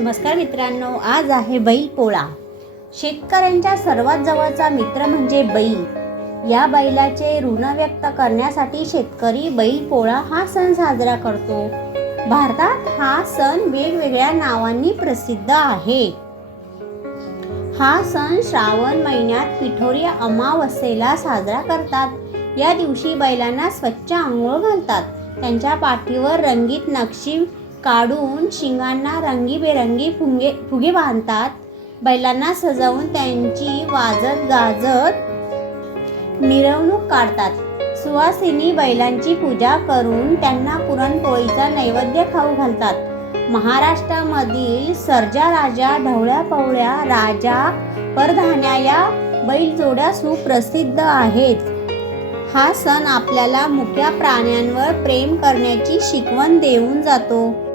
नमस्कार मित्रांनो, आज आहे बैलपोळा। शेतकऱ्यांचा सर्वात जवळचा मित्र म्हणजे बैल। या बैलाचे ऋण व्यक्त करण्यासाठी शेतकरी बैलपोळा हा सण साजरा करतो। भारतात हा सण वेगवेगळ्या नावांनी प्रसिद्ध आहे। हा सण श्रावण महिन्यात पिठोरी अमावस्येला साजरा करतात। या दिवशी बैलांना स्वच्छ अंघोळ घालतात, त्यांच्या पाठीवर रंगीत नक्षी काढून शिंगांना रंगीबेरंगी फुगे बांधतात। बैलांना सजवून त्यांची वाजत गाजत मिरवणूक काढतात। सुवासिनी बैलांची पूजा करून त्यांना पुरणपोळीचा नैवेद्य खाऊ घालतात। महाराष्ट्रामधील सर्जा राजा, ढवळ्या पवळ्या राजा, परधान्या या बैलजोड्या सुप्रसिद्ध आहेत। हा सण आपल्याला मुक्या प्राण्यांवर प्रेम करण्याची शिकवण देऊन जातो।